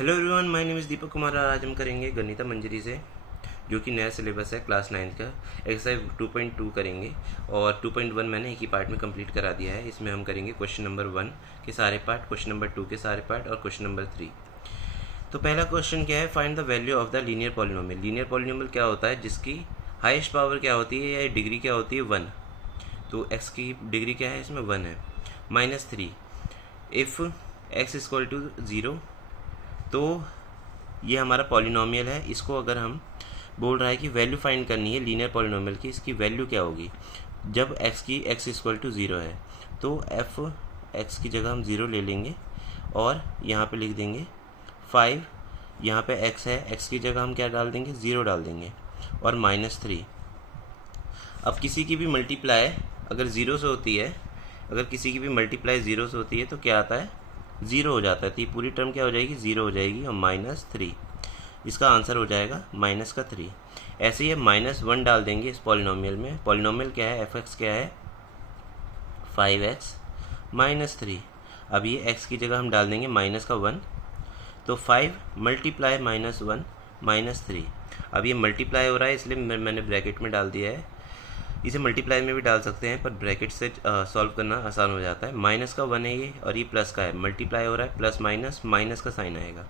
Hello everyone, my name is Deepak Kumar. आज हम करेंगे गणिता मंजरी से, जो कि नया सिलेबस है क्लास 9 का। एक्सरसाइज 2.2 करेंगे और 2.1 मैंने एक ही पार्ट में कंप्लीट करा दिया है। इसमें हम करेंगे क्वेश्चन नंबर 1 के सारे पार्ट, क्वेश्चन नंबर 2 के सारे पार्ट और क्वेश्चन नंबर 3। तो पहला क्वेश्चन क्या है, find the value of the linear polynomial. Linear polynomial क्या होता है, जिसकी हाइस्ट पावर क्या होती है या डिग्री क्या होती है, 1। तो x की डिग्री क्या है, इसमें 1 है। -3 इफ़ x इक्वल टू 0, तो ये हमारा पॉलिनोमियल है। इसको अगर हम बोल रहा है कि वैल्यू फाइंड करनी है लीनियर पॉलिनोमियल की, इसकी वैल्यू क्या होगी जब x इक्वल टू 0 है। तो f x की जगह हम 0 ले लेंगे और यहाँ पे लिख देंगे 5। यहाँ पे x है, x की जगह हम क्या डाल देंगे, 0 डाल देंगे और -3। अब किसी की भी मल्टीप्लाई अगर 0 से होती है, अगर किसी की भी मल्टीप्लाई 0 से होती है तो क्या आता है, 0 हो जाता है। तो ये पूरी टर्म क्या हो जाएगी, 0 हो जाएगी और -3। इसका आंसर हो जाएगा -3। ऐसे ही हम -1 डाल देंगे इस पॉलिनोमियल में। पॉलिनोमियल क्या है, f(x) क्या है, 5x -3। अब ये x की जगह हम डाल देंगे -1, तो 5 मल्टीप्लाई -1 -3। अब ये मल्टीप्लाई हो रहा है इसलिए मैंने ब्रैकेट में डाल दिया है। इसे मल्टीप्लाई में भी डाल सकते हैं पर ब्रैकेट से सॉल्व करना आसान हो जाता है। माइनस का 1 है ये और ये प्लस का है, मल्टीप्लाई हो रहा है, प्लस माइनस, माइनस का साइन आएगा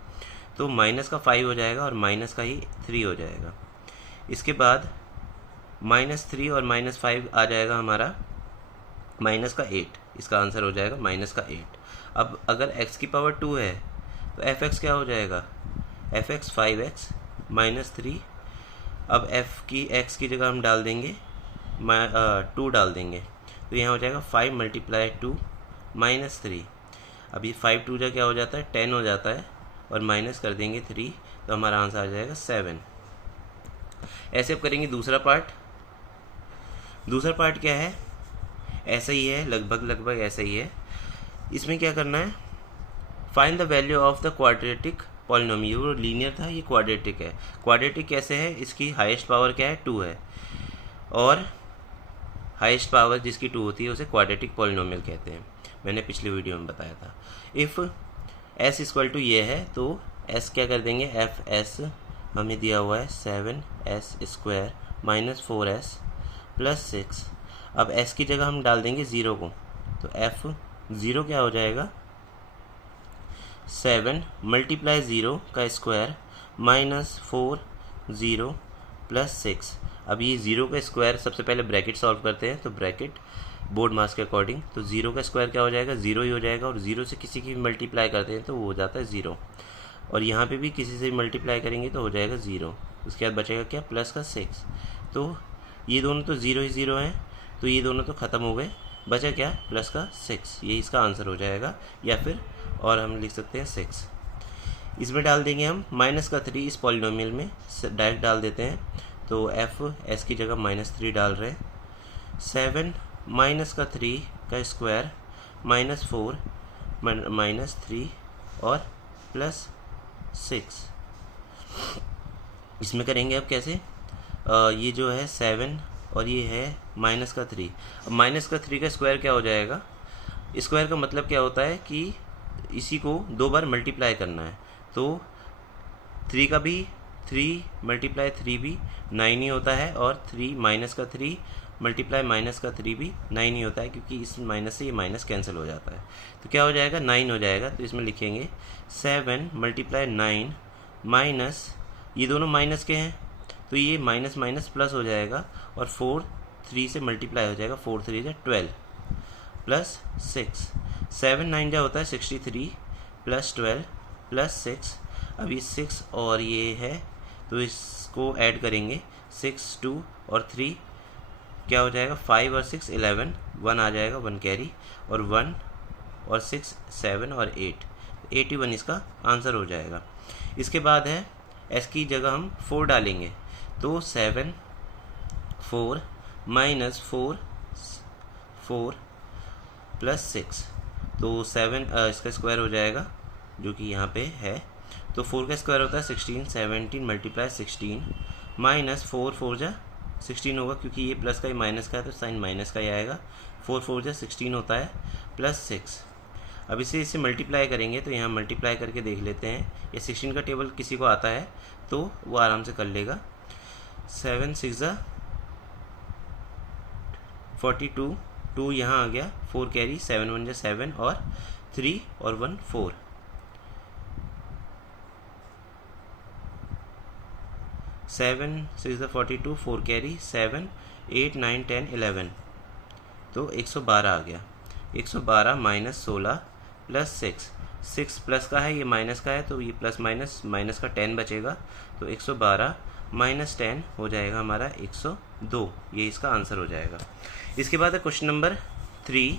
तो माइनस का 5 हो जाएगा और माइनस का ही 3 हो जाएगा। इसके बाद -3 और -5 आ जाएगा हमारा माइनस का 8। इसका आंसर हो जाएगा माइनस का 8। अब अगर x की पावर 2 है तो f(x) क्या हो जाएगा, f(x) 5x -3। अब x की जगह हम डाल देंगे 2 डाल देंगे तो यहाँ हो जाएगा 5 मल्टीप्लाई 2 -3। अभी 5 2 जा क्या हो जाता है, 10 हो जाता है और माइनस कर देंगे 3 तो हमारा आंसर आ जाएगा 7। ऐसे अब करेंगे दूसरा पार्ट। दूसरा पार्ट क्या है, ऐसा ही है, लगभग ऐसा ही है। इसमें क्या करना है, find the value of the quadratic polynomial. वो लीनियर था, ये क्वाड्रेटिक है। क्वाड्रेटिक कैसे है, इसकी हाईएस्ट पावर क्या है, 2 है और हाईएस्ट पावर जिसकी 2 होती है उसे क्वाड्रेटिक पॉलिनोमियल कहते हैं। मैंने पिछले वीडियो में बताया था। इफ़ s इक्वल टू ये है तो s क्या कर देंगे, f(s) हमें दिया हुआ है 7s² -4s + 6। अब s की जगह हम डाल देंगे 0 को, तो f(0) क्या हो जाएगा, 7 मल्टीप्लाई 0 का स्क्वायर -4 0 + 6। अब ये 0 का स्क्वायर सबसे पहले ब्रैकेट सॉल्व करते हैं, तो ब्रैकेट बोर्ड मास के अकॉर्डिंग, तो 0 का स्क्वायर क्या हो जाएगा, 0 ही हो जाएगा और 0 से किसी की भी मल्टीप्लाई करते हैं तो वो हो जाता है 0। और यहाँ पे भी किसी से मल्टीप्लाई करेंगे तो हो जाएगा 0। उसके बाद बचेगा क्या, प्लस का 6। तो ये दोनों तो 0 ही 0 हैं तो ये दोनों तो ख़त्म हो गए, बचा क्या, प्लस का 6। ये इसका आंसर हो जाएगा। या फिर और हम लिख सकते हैं 6। इसमें डाल देंगे हम -3 इस पॉलिनोमियल में डायरेक्ट डाल देते हैं, तो s की जगह -3 डाल रहे हैं। 7 -3 का स्क्वायर -4 -3 और +6। इसमें करेंगे अब कैसे, ये जो है 7 और ये है -3। अब -3 का स्क्वायर क्या हो जाएगा, स्क्वायर का मतलब क्या होता है कि इसी को 2 बार मल्टीप्लाई करना है। तो 3 का भी 3 × 3 भी 9 ही होता है और 3 -3 मल्टीप्लाई -3 भी 9 ही होता है, क्योंकि इस माइनस से ये माइनस कैंसिल हो जाता है। तो क्या हो जाएगा, 9 हो जाएगा। तो इसमें लिखेंगे 7 × 9 माइनस, ये दोनों माइनस के हैं तो ये माइनस माइनस प्लस हो जाएगा और 4 3 से मल्टीप्लाई हो जाएगा, 4 3 = 12 + 6। 7 9 जा होता है 63 + 12 + 6। अब ये 6 और ये है तो इसको ऐड करेंगे, 6 2 और 3 क्या हो जाएगा, 5 और 6 11, 1 आ जाएगा, 1 कैरी, और 1 और 6 7 और 8, 81 इसका आंसर हो जाएगा। इसके बाद है s की जगह हम 4 डालेंगे, तो 7 4 -4 4 + 6, तो 7 इसका स्क्वायर हो जाएगा जो कि यहाँ पे है। तो 4 का स्क्वायर होता है 16, 17 × 16 -4 4 जा 16 होगा, क्योंकि ये प्लस का ही माइनस का है तो साइन माइनस का ही आएगा। 4 4 जा 16 होता है +6। अब इसे इससे मल्टीप्लाई करेंगे तो यहाँ मल्टीप्लाई करके देख लेते हैं। ये 16 का टेबल किसी को आता है तो वो आराम से कर लेगा। 7 6 42, 2 यहाँ आ गया, 4 कैरी, 7 1 7 और 3 और 1 4। 7 6 42, 4 कैरी, 7 8 9 10 11, तो 112 आ गया। 112 माइनस 16 प्लस 6 प्लस का है, ये माइनस का है, तो ये प्लस माइनस का 10 बचेगा, तो 112 माइनस 10 हो जाएगा हमारा 102। ये इसका आंसर हो जाएगा। इसके बाद है क्वेश्चन नंबर 3।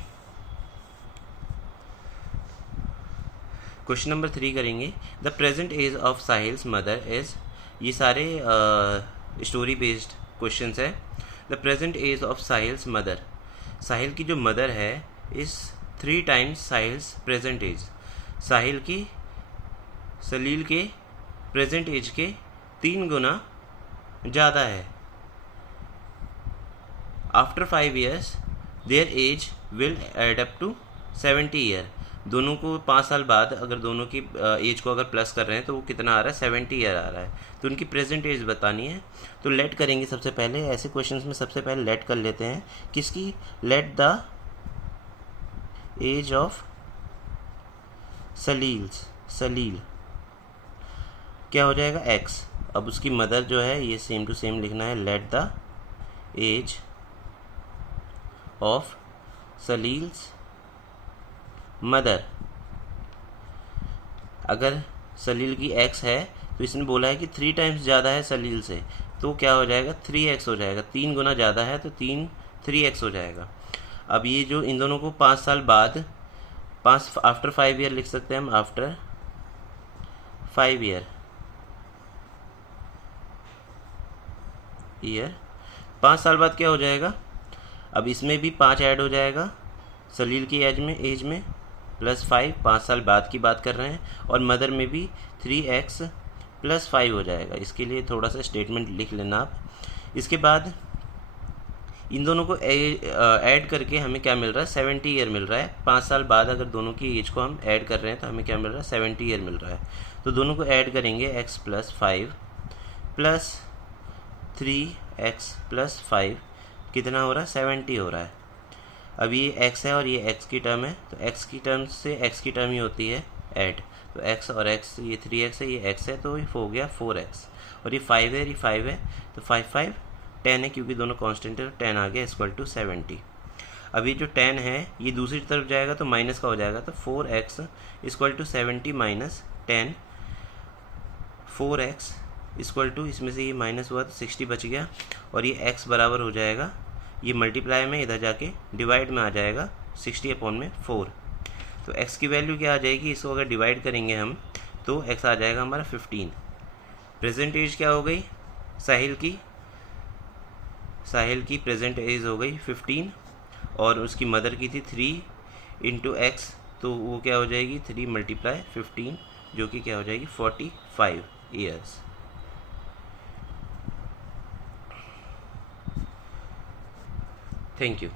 क्वेश्चन नंबर 3 करेंगे। The present age of Sahil's mother is, ये सारे स्टोरी बेस्ड क्वेश्चंस है। The present age of Sahil's mother, Sahil की जो मदर है इस 3 times Sahil's present age, Sahil की सलील के प्रेजेंट एज के 3 गुना ज़्यादा है। After 5 years their age will add up to 70 year. दोनों को 5 साल बाद अगर दोनों की एज को अगर प्लस कर रहे हैं तो वो कितना आ रहा है, 70 ईयर आ रहा है। तो उनकी प्रेजेंट एज बतानी है। तो लेट करेंगे सबसे पहले। ऐसे क्वेश्चंस में सबसे पहले लेट कर लेते हैं। किसकी? लेट द एज ऑफ सलील क्या हो जाएगा, एक्स। अब उसकी मदर जो है ये सेम टू सेम लिखना है। Let the age of Salil's mother. अगर सलील की एक्स है तो इसने बोला है कि 3 टाइम्स ज़्यादा है सलील से, तो क्या हो जाएगा, 3x हो जाएगा। 3 गुना ज़्यादा है तो 3x हो जाएगा। अब ये जो इन दोनों को 5 साल बाद, आफ्टर 5 ईयर लिख सकते हैं हम, आफ्टर 5 ईयर 5 साल बाद क्या हो जाएगा। अब इसमें भी 5 ऐड हो जाएगा सलील की एज में प्लस 5 साल बाद की बात कर रहे हैं, और मदर में भी 3x प्लस 5 हो जाएगा। इसके लिए थोड़ा सा स्टेटमेंट लिख लेना आप। इसके बाद इन दोनों को ऐड करके हमें क्या मिल रहा है, 70 ईयर मिल रहा है। 5 साल बाद अगर दोनों की एज को हम ऐड कर रहे हैं तो हमें क्या मिल रहा है, 70 ईयर मिल रहा है। तो दोनों को ऐड करेंगे, x plus 5 plus 3x plus 5 कितना हो रहा है, 70 हो रहा है। अब ये x है और ये x की टर्म है, तो x की टर्म से x की टर्म ही होती है ऐड। तो x और x, ये 3x है, ये x है, तो ये हो गया 4x, और ये 5 है, ये 5 है, तो 5 5 10 है, क्योंकि दोनों कांस्टेंट है, 10 आ गया इक्वल टू 70। अब ये जो 10 है ये दूसरी तरफ जाएगा तो माइनस का हो जाएगा, तो 4x equal to 70 minus 10, 4x equal to, इसमें से ये माइनस हुआ तो 60 बच गया, और ये x बराबर हो जाएगा, ये मल्टीप्लाई में इधर जाके डिवाइड में आ जाएगा 60/4। तो x की वैल्यू क्या आ जाएगी, इसको अगर डिवाइड करेंगे हम तो x आ जाएगा हमारा 15। प्रेजेंट एज क्या हो गई साहिल की प्रेजेंट एज हो गई 15, और उसकी मदर की थी 3 इंटू एक्स, तो वो क्या हो जाएगी 3 × 15, जो कि क्या हो जाएगी 45 ईयर्स। Thank you.